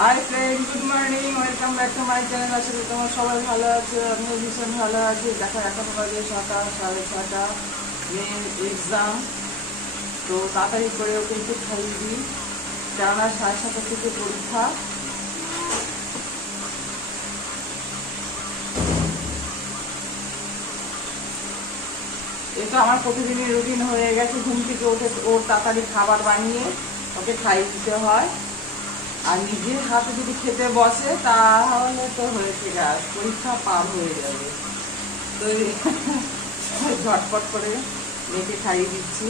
Hi friend, good morning, welcome back to my channel. আসলে তোমার সবাই ভালো আছে, আমিও ভীষণ ভালো আছি। দেখো এখন বাজে সকাল 6:30, মেন এক্সাম। তো তাড়াতাড়ি করে ওকে একটু খাইয়ে দিই, কেননা 7:30 থেকে পরীক্ষা। এটা আমার প্রতিদিনই রুটিন হয়ে গেছে। ঘুম থেকে উঠে ওর তাড়াতাড়ি খাবার বানিয়ে ওকে খাইয়ে দিতে হয়। আর নিজের হাতে যদি খেতে বসে তাহলে তো হয়েছে গাছ, পরীক্ষা পার হয়ে যাবে। তো ঝটপট করে মেয়েকে খাইয়ে দিচ্ছি।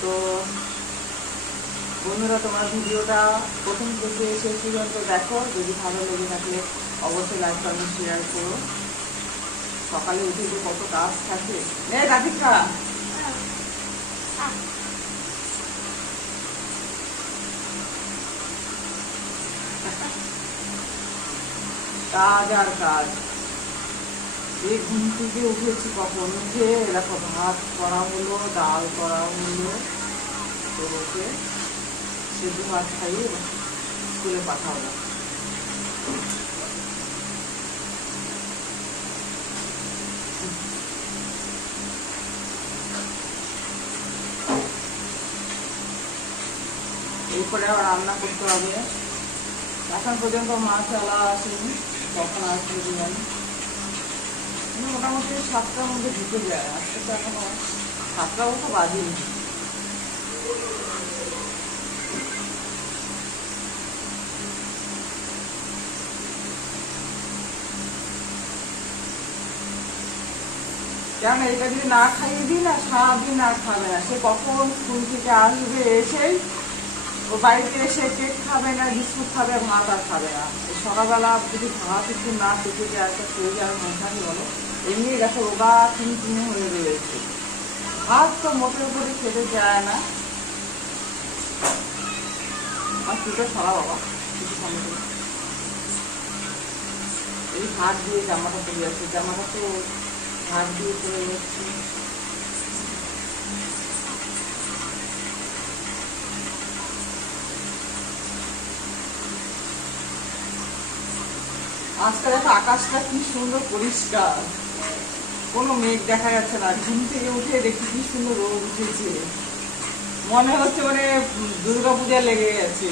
তো বন্ধুরা, তোমার ভিডিওটা প্রথম থেকে শেষ পর্যন্ত দেখো। যদি ভালো লেগে থাকলে অবশ্যই লাইক কমেন্ট শেয়ার করো। সকালে উঠে যে কত কাজ থাকে। রাধিকা, কাজ আর কাজ। এই ঘুম থেকে উঠেছি কখন, উঠে দেখো ভাত করা হলো, ডাল করা হলো। তো ওকে সেদ্ধ ভাত খাইয়ে স্কুলে পাঠাবো। এরপরে আবার রান্না করতে হবে। এখন পর্যন্ত মাছ আলা আসেনি, কখন আসবে জানি। মোটামুটি 7টার মধ্যে ঢুকে যায়। আজকে তো এখনো 7টাও তো বাজেনি। কেন এটা যদি না খাইয়ে দিই না, সারাদিন আর খাবে না। সে কখন স্কুল থেকে আসবে, এসেই ও বাড়িতে এসে কেক খাবে না, বিস্কুট খাবে, ভাত আর খাবে না। সকালবেলা যদি ভাত একটু না পেটে যায়, একটা শরীরে আর মশানি বলো, এমনি দেখো রোগা চিনি হয়ে রয়েছে। ভাত তো মোটের উপরে খেতে যায় না। আর দুটো ছড়া বাবা, কিছু সামনে এই হাত দিয়ে জামাটা পরে যাচ্ছে। জামাটা তো হাত দিয়ে পরে যাচ্ছি। আজকে দেখো আকাশটা কি সুন্দর পরিষ্কার, কোনো মেঘ দেখা যাচ্ছে না। ঘুম থেকে উঠে দেখি কি সুন্দর রোদ উঠেছে, মনে হচ্ছে মানে দুর্গাপূজা লেগে গেছে।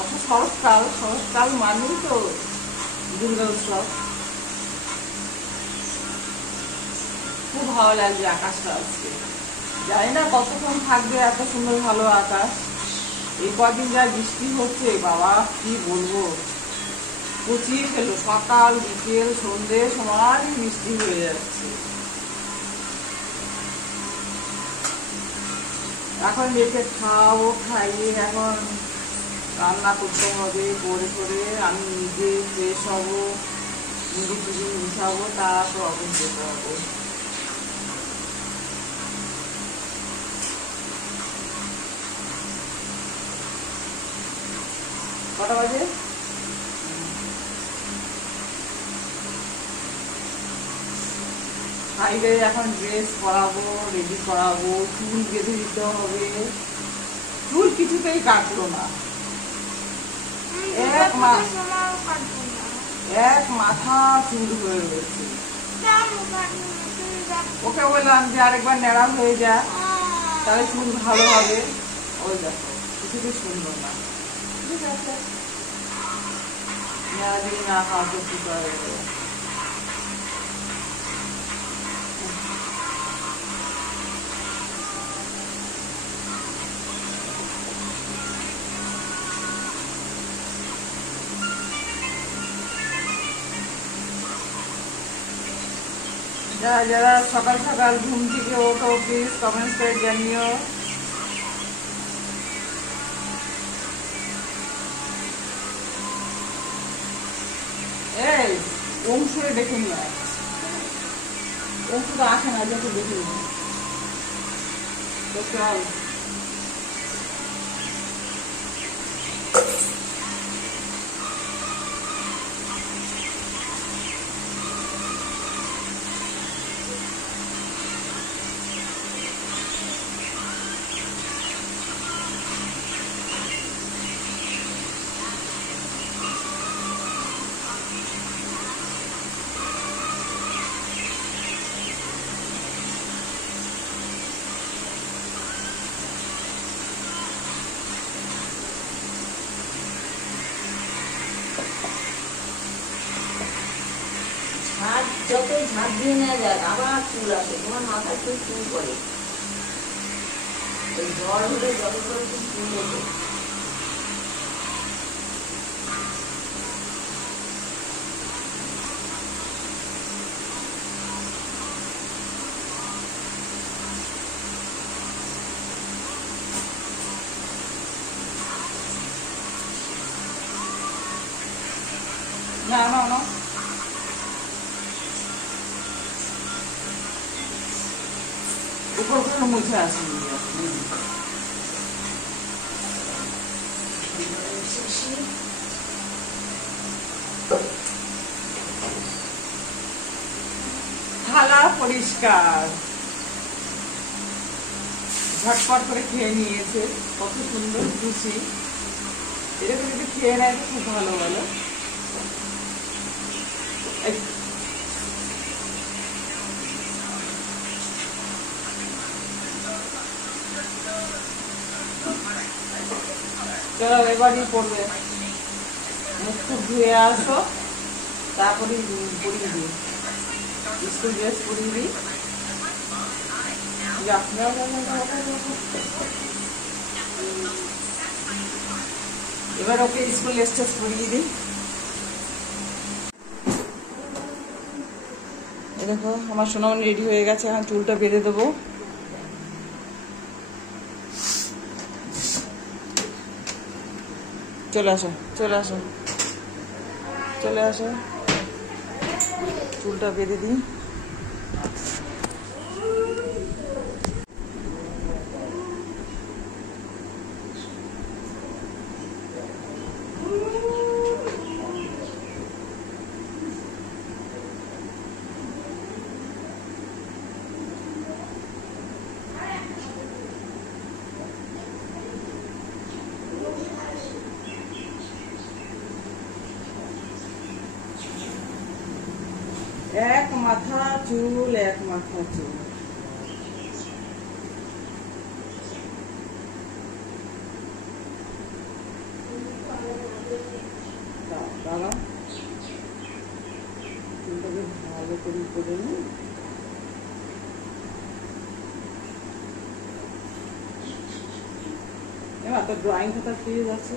অত শরৎকাল, শরৎকাল মানেই তো দুর্গা উৎসব। খুব ভালো লাগছে আকাশটা আজকে। জানি না কতক্ষণ থাকবে এত সুন্দর ভালো আকাশ। এই কদিন যা বৃষ্টি হচ্ছে বাবা, কি বলবো, পচিয়ে ফেলো। সকাল বিকেল সন্ধ্যে সমানই বৃষ্টি হয়ে যাচ্ছে। এখন মেয়েকে খাওয়াবো, খাইয়ে এখন রান্না করতে হবে। করে আমি নিজে ফ্রেশ হবো, নিজে টিফিন গুছাবো, তারপর অফিস যেতে হবে। কটা বাজে? খাইলে এখন ড্রেস পরাবো, রেডি করাবো, চুল বেঁধে দিতে হবে। চুল কিছুতেই কাটলো না, এক মাথা চুল হয়ে রয়েছে। ওকে বললাম যে আরেকবার ন্যাড়া হয়ে যা, তাহলে চুল ভালো হবে। ওই দেখো কিছুতেই সুন্দর না। ঠিক আছে, ন্যাড়া দিয়ে না খাওয়া তো কি করে। যারা যারা সকাল সকাল ঘুম থেকে ওঠো প্লিজ কমেন্টস করে জানিও। এই অংশুরে দেখে নিয়ে আসছে, অংশু তো আসে না, যত দেখে নিয়ে তো চল। যতই ঝাঁপ দিয়ে নেওয়া যাক আবার চুল আসে, তোমার মাথায় চুল চুল করে, ওই জ্বর হলে যত করে চুল ওঠে। না না না, উপর করে মুছে আসেনি। থালা পরিষ্কার, ঝটপট করে খেয়ে নিয়েছে, কত সুন্দর খুশি। এরকম যদি খেয়ে নেয় তো খুব ভালো বলো। চলো এবারই পড়বে, মুখ টুক ধুয়ে আসো, তারপরে পরিয়ে দিই, স্কুল ড্রেস পরিয়ে দিই। এবার ওকে স্কুল ড্রেস পরিয়ে দিই। দেখো আমার সোনামণি রেডি হয়ে গেছে, এখন চুলটা বেঁধে দেবো। চলে আসো চলে আসো চলে আসো, চুলটা বেঁধে দিই। এক মাথা চুল, এক মাথা চুল। দাঁড়া, চুলটাকে ভালো করে করে নি। এবার তো ড্রয়িং খাতা পেয়ে যাচ্ছে,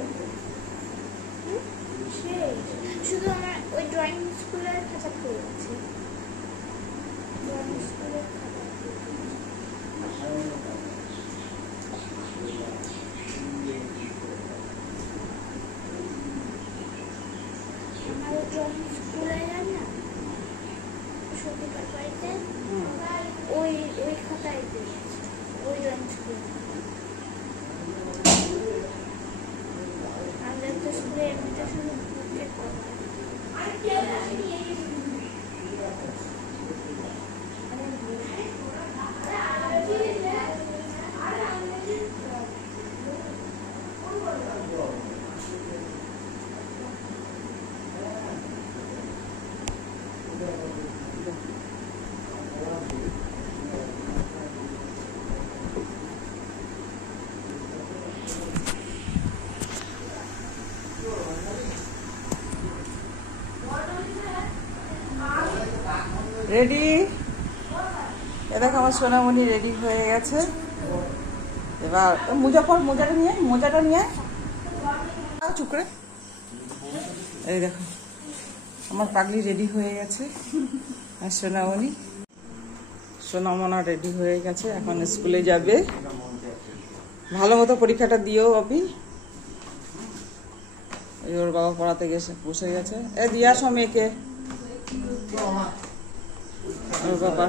শুধু আমার ওই ড্রয়িং স্কুলের খাতা পড়ে আছে, ড্রয়িং স্কুলের খাতা। আমার ড্রয়িং স্কুলে যায় না সত্যিকার বাড়িতে, ওই ওই খাতায় পেয়েছে, ওই ড্রয়িং স্কুলের খাতা। আমাদের তো স্কুলে এমনিতে শুধু বুকে করা হয়। রেডি? এ দেখো আমার সোনামণি রেডি হয়ে গেছে। এবার মোজা পর, মোজাটা নিয়ে চুপ করে। এই দেখো আমার পাগলি রেডি হয়ে গেছে, আর সোনামণা রেডি হয়ে গেছে, এখন স্কুলে যাবে। ভালো মতো পরীক্ষাটা দিও বাপি। এই ওর বাবা পড়াতে গেছে, বসে গেছে। এ দিয়ে আসো মেয়েকে, ওর বাবা